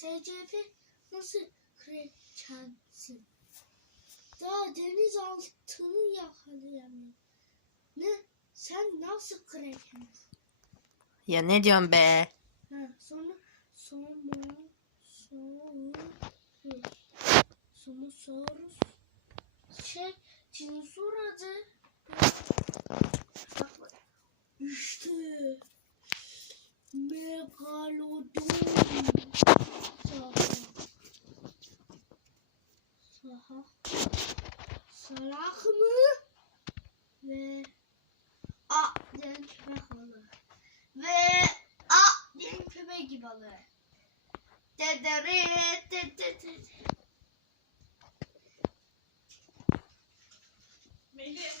SCP nasıl kraliçensin? Daha deniz altını yakalayamıyor. Ne? Sen nasıl kraliçensin? Ya ne diyorsun be? Ha, sonra sonra sonra sonra sorus şey dinozor adı bak işte megalodon saha salak mı ve a diyen köpek balığı ve a diyen köpek balığı dedere dedere Melih.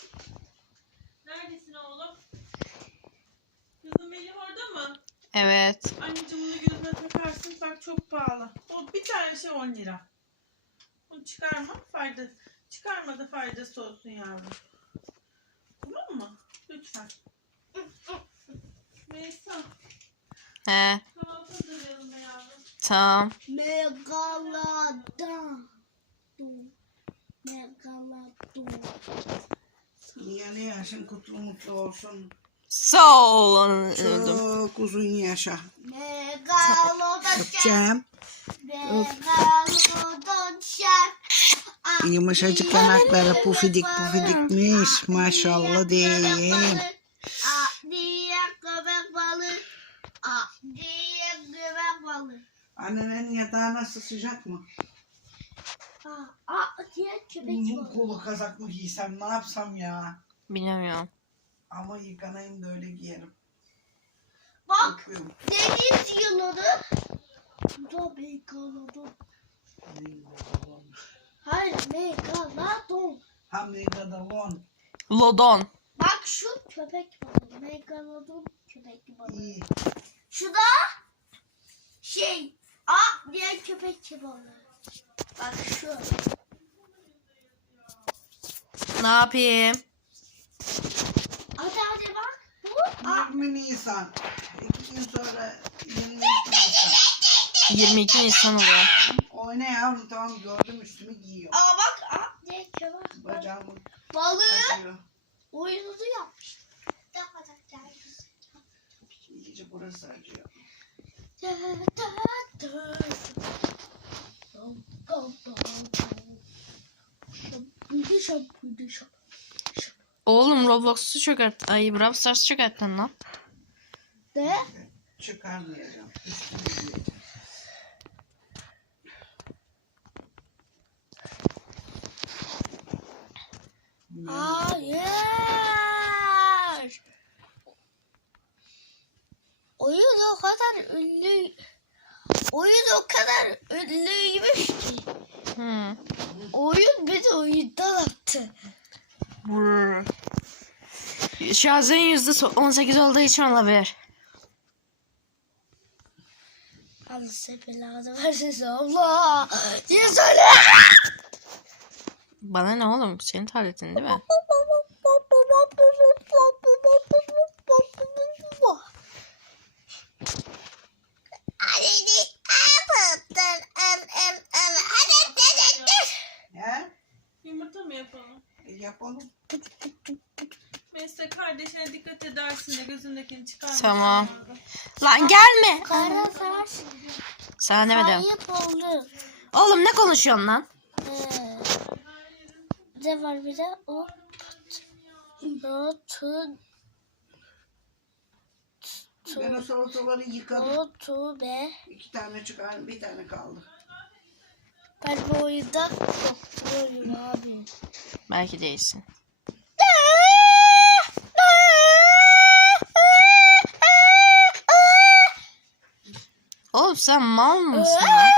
Neredesin oğlum? Kızım Melih orada mı? Evet. Anneciğim bunu gözüne takarsın bak çok pahalı. O bir tane şey 10 lira. Bunu çıkarma fayda. Çıkarma da faydası olsun yavrum. Tamam mı? Lütfen. Melisa. He. Kahvaltı hazırlayalım be yavrum. Tamam. megalodon megalodon Yeni yaşın kutlu mutlu olsun. Sağ ol. Öldüm. Çok uzun yaşa. Öpeceğim. şer Yumuşacık yanakları pufidik pufidikmiş. Maşallah diyeyim. A diye köpek balığı. A diye köpek balığı. Annenin yatağı nasıl sıcak mı? A, a diye köpek balığı. kolu kazak mı giysem ne yapsam ya? Bilmiyorum. Ama yıkanayım da öyle giyerim. Bak Korkuyorum. deniz yılanı. Bu da megalodon. Hayır megalodon. Ha megadalon. Lodon. Bak şu köpek balığı. Megalodon köpek balığı. İyi. Şu da şey a diye köpek balığı. Bak şu. Ne yapayım? Hadi hadi bak. Bu a. 20 Nisan. İki gün sonra 22 Nisan. 22 Nisan oluyor. Oyna yavrum tamam gördüm üstümü giyiyor. Aa bak a diye köpek balığı. Bacağımı Balığı acıyor. oyununu yapmış. Ne kadar geldi. İyice burası acıyor. Şampuydu şampuydu şampuydu. Oğlum Roblox'u çökert. Ay Brawl Stars çökerttin lan. De Çıkarmayacağım. Hayır. Oyun o kadar ünlü Oyun o kadar ünlüymüş ki. Hmm. Oyun beni oyundan attı. Brr. Şarjın %18 olduğu için olabilir. Allah size belanı versin abla. Diye söyle. Bana ne oğlum? Senin tabletin değil mi? He? Yumurta mı yapalım? E, yapalım. Melisa kardeşine dikkat edersin de gözündekini çıkarma. Tamam. Lan gelme. Kara savaş Sana demedim. kayıp oldu. Oğlum ne konuşuyorsun lan? Ee, ne var bir de o Notun Ben o salataları yıkadım. Notu be İki tane çıkar, bir tane kaldı. Ben bu oyunda korkuyorum abi. Belki değilsin. Sen mal mısın lan?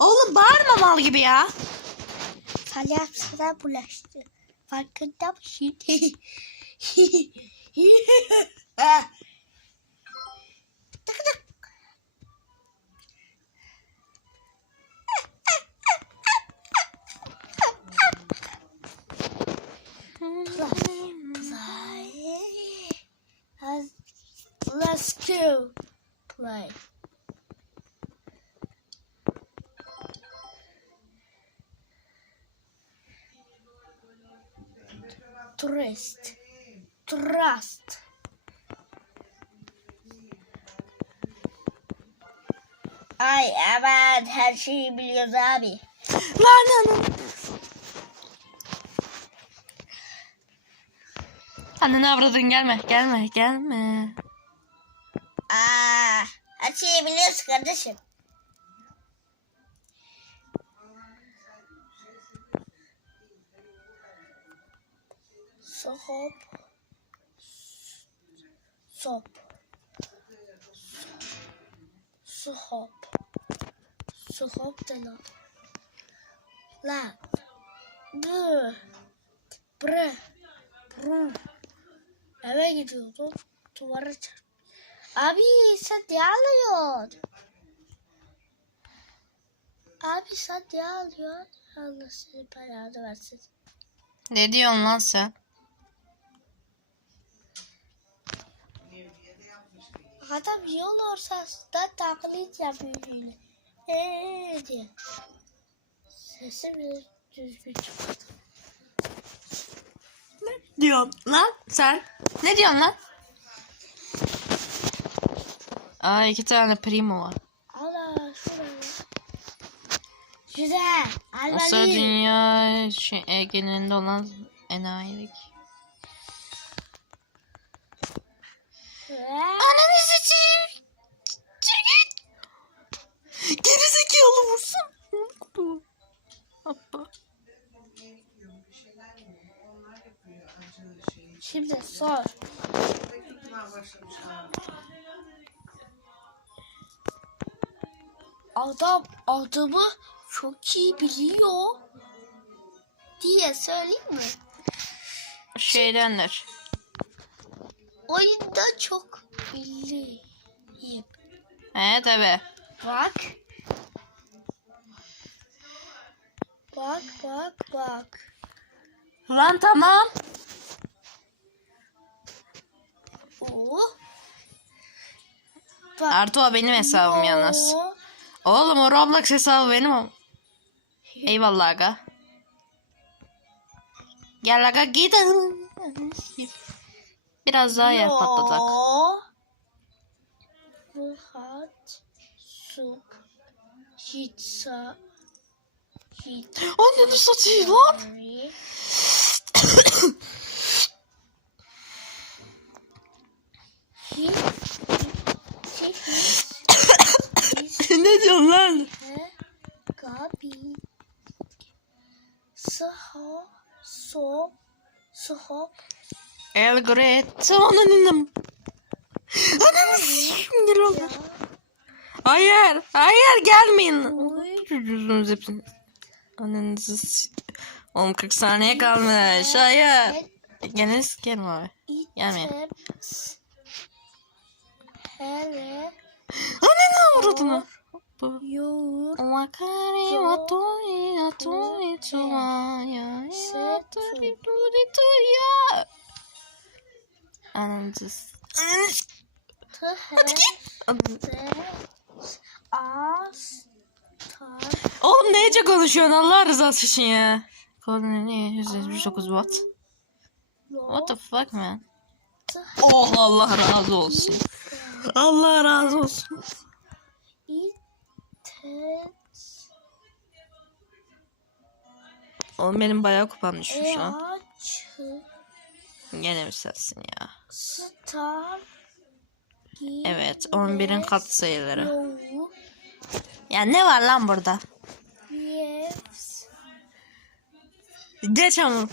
Oğlum bağırma mal gibi ya. Sana bulaştı. Farkında mısın? to play. Trust. Trust. Ay evet her şeyi biliyoruz abi. Lan lan. Anneni avradın gelme gelme gelme. Aa, her şeyi biliyoruz kardeşim. Sop. Sop. Sop. Sop de lan. La. Bı. Bre. Bru. Eve gidiyordum. Duvara çarp. Abi sen ne alıyorsun? Abi sen ne alıyorsun? Allah seni belanı versin. Ne diyorsun lan sen? Adam yol ortasında taklit yapıyor yine. Eee diye. Sesim de düzgün çıkmadı. Ne diyorsun lan sen? Ne diyorsun lan? Aa iki tane primo var. Allah şuraya. Güzel. Sıra Almalıyım. dünya şey, genelinde olan enayilik. Ananı satayım. Çekil. Geri zekalı vursun. Acı şey. Şimdi sor. Adam adımı çok iyi biliyor diye söyleyeyim mi? Şeydenler. Oyunda çok iyiyim. He tabi. Bak. Bak bak bak. Lan tamam. Oo. Bak. Artı o benim hesabım yalnız. Oo. Oğlum o Roblox hesabı benim o. Eyvallah aga. Gel aga gidelim. Biraz daha yer patlatak. Rahat. Suk. Hitsa. Hit. Ananı satayım lan. Hit. Ne diyorsun lan? Gabi. Sıhho. Sop. Sop. El Gret. Ananın. Ananı s**eyim gel oğlum. Hayır. Hayır gelmeyin. Oy. Çocuğunuz hepsini. Ananızı s- Oğlum 40 saniye kalmış. Hayır. Gene sikerim abi. Gelmeyin. Hele. Ananı avradını. Hoppa. Yoğur. Wakari wa toi ya toi tsuwa ya ya tori tori toya. Ananızı s- Ananı s- Tıhe. Ananı- De. Az. Tar. Oğlum neyce konuşuyorsun Allah rızası için ya. Kodun ne? 179 watt. What the fuck man? Oh Allah razı olsun. Allah razı olsun. İtet. Oğlum benim bayağı kupam düşmüş lan. Eaçı. Gene mi sensin ya? Star. Evet 11'in kat sayıları. Ya ne var lan burada? Yes. Geç ama.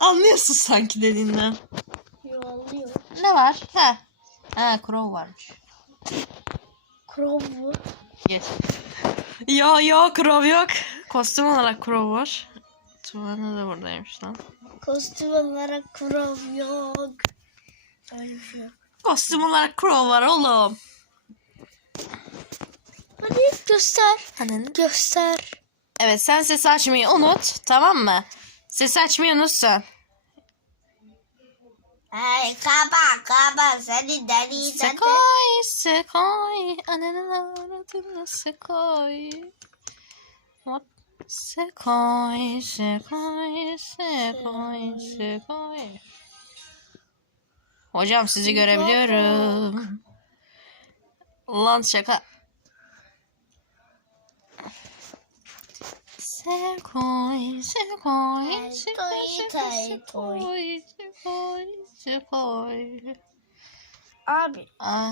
Anlıyorsun sanki dediğinden. Ne var? Ha. Ha Crow varmış. Krovu. Geç. Yo yo Crow yok. Kostüm olarak Crow var. Tuvanı da buradaymış lan. Kostüm olarak krov yok. Öyle bir şey yok. Kostüm olarak Crow var oğlum. Hadi göster. Hani? Göster. Evet sen ses açmayı unut. Tamam mı? Ses açmayı unut sen. Hey kaba kaba seni deli zaten. Sekoy, sekoy. Ananın avradını sekoy. What? Sekoy, sekoy, sekoy, sekoy. Hocam sizi görebiliyorum. Lan şaka.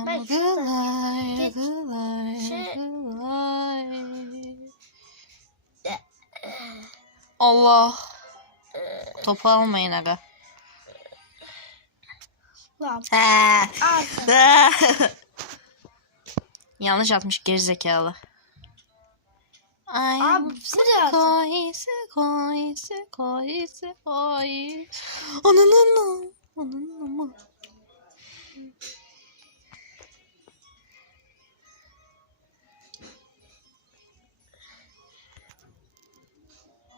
Ben a şuradan good geç- good life, şey- good life. De- Allah. Topu almayın aga. lan. Yanlış atmış gerizekalı. I am Abi, bu da sekoy, sekoy, sekoy, sekoy. Ananana, ananana.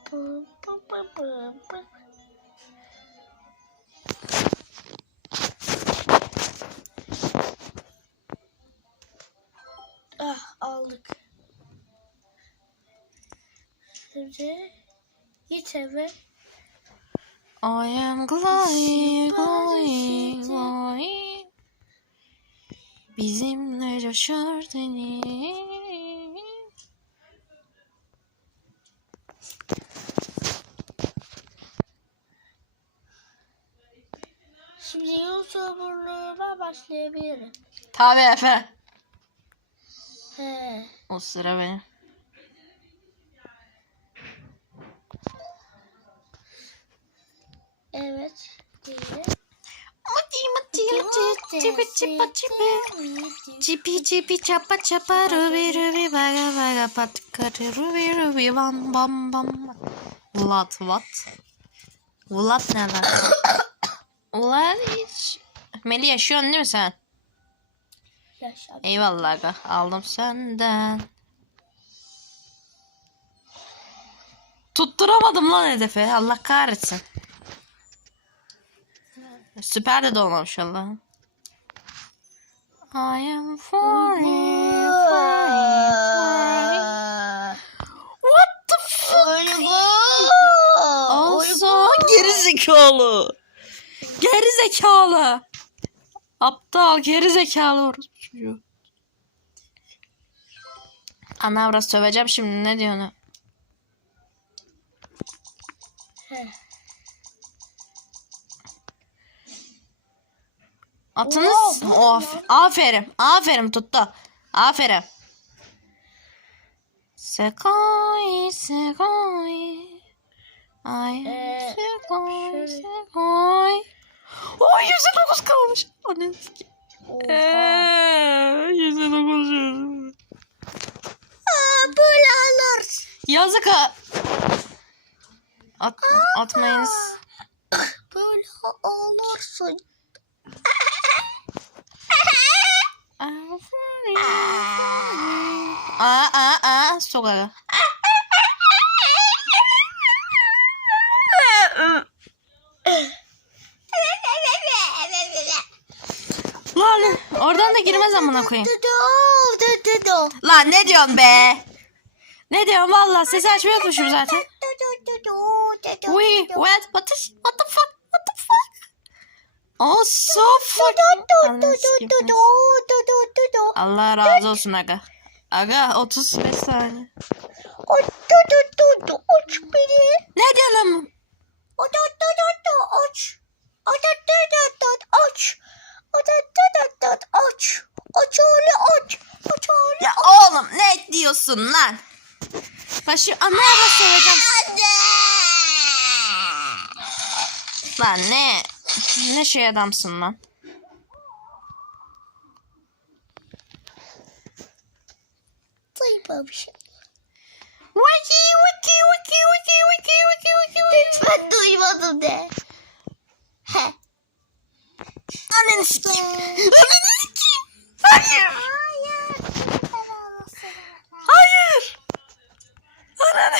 Pı, pı, pı, pı, Şimdi git eve. I am glowing, glowing, glowing. Bizimle coşar deniz. Şimdi YouTuber'lığıma başlayabilirim. Tabii Efe. He. O sıra benim. Evet. Çipi çipa çipi. Çipi çipi çapa çapa rubi rubi baga baga patkari rubi rubi bam bam bam. Vlad what? Vlad ne lan? Vlad hiç. Meli yaşıyorsun değil mi sen? Yaşa. Eyvallah aga. Aldım senden. Tutturamadım lan hedefi. Allah kahretsin. Süper de dolmamış Allah'ım. I am falling, falling, falling. What the fuck? Asa gerizekalı. Gerizekalı. Aptal gerizekalı orospu çocuğu. Ana biraz söveceğim şimdi ne diyorsun? Atınız. Of. Aferin. Aferin tuttu. Aferin. Sekoy, sekoy. Ay, Ee, sekoy, şöyle. sekoy. Oy yüzde dokuz kalmış. Anne siki. Eee, yüzde dokuz. Aa, böyle alır. Yazık ha. At, atmayınız. Böyle olursun. Aa, aa, aa, sokağa. Lan oradan da girmez amına koyayım. Lan ne diyorsun be? Ne diyorsun valla sesi açmayı unutmuşum zaten. We what what what the fuck? Oh so fucking. Allah razı olsun aga. Aga 35 saniye. Uç beni. Ne da dudu, dudu, uç. Uç oğlu uç. Uç oğlu. Ya oğlum ne diyorsun lan? Ben şu anaya söyleyeceğim. Lan ne? Ne şey adamsın lan? Duymamışım. Wiki wiki wiki wiki wiki wiki wiki wiki. Lütfen duymadım de. He. Ananı sikeyim. Ananı sikeyim. Hayır. Hayır. Hayır. Ananı.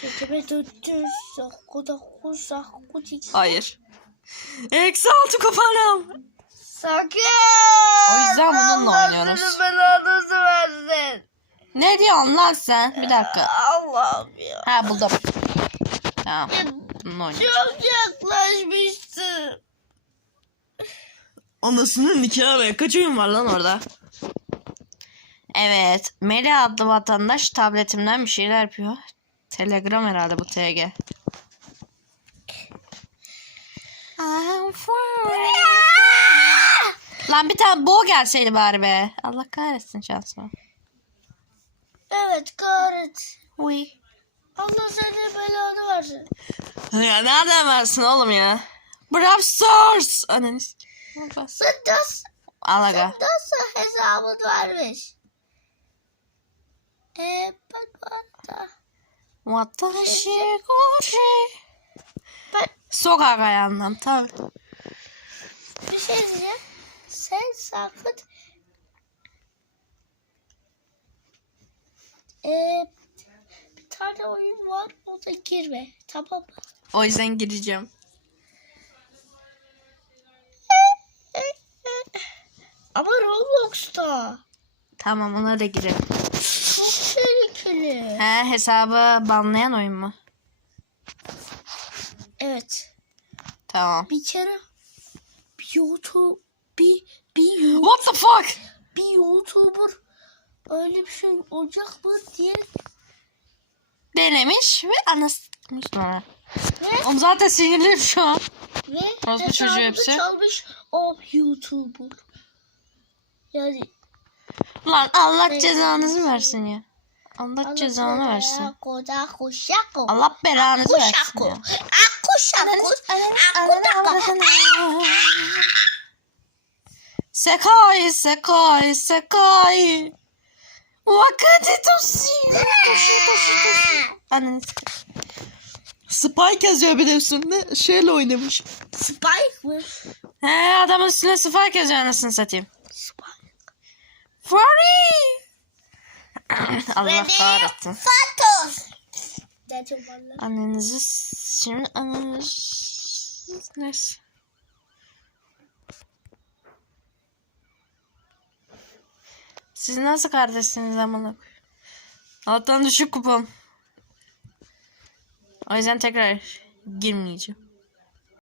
Sesime tuttu. Sakku da ku sakku. Hayır. Eksi altı kupanım. Sakın. O yüzden bununla Allah oynuyoruz. seni belanızı versin. Ne diyorsun lan sen? Bir dakika. Allah'ım ya. Ha buldum. Tamam. Bununla oynayacağım. Çok yaklaşmıştı. Anasının nikahı Kaç oyun var lan orada? Evet. Meli adlı vatandaş tabletimden bir şeyler yapıyor. Telegram herhalde bu TG. I'm fine. Lan bir tane boğa gelseydi bari be. Allah kahretsin şansıma. Evet gayret. Uy. Allah seni belanı versin. Ya nereden versin oğlum ya? Brawl Stars. Ananı sikeyim. Sen nasıl, Al aga. nasıl hesabını vermiş? Eee bak hatta. Watashi koshi. Sokak ayağından tabii. bir şey diyeceğim. Sen sakın Eee bir tane oyun var o da girme. Tamam mı? O yüzden gireceğim. Ama Roblox'ta. Tamam ona da girelim. Çok tehlikeli. He hesabı banlayan oyun mu? Evet. Tamam. Bir kere bir YouTube bir bir YouTube What the fuck? bir YouTuber öyle bir şey olacak mı diye Denemiş ve sonra. ve Oğlum zaten sinirliyim şu an. ve Orospu çocuğu hesabını hepsi. çalmış o YouTuber. Yani Lan Allah cezanızı versin ya. Allah cezanı versin. Koda kuşako. Allah belanızı versin Kuşako. ya. Akuşako. Sekai, sekai, sekai. Wakati toshi. Toshi, toshi, toshi. Ananı sikeyim. Spike yazıyor bir de üstünde. Şeyle oynamış. Spike mı? He adamın üstüne Spike yazıyor anasını satayım. Spike. Furry. Allah kahretsin. Fatos. Annenizi şimdi anneniz neyse. Siz nasıl kardeşsiniz amına? Alttan düşük kupon. O yüzden tekrar girmeyeceğim.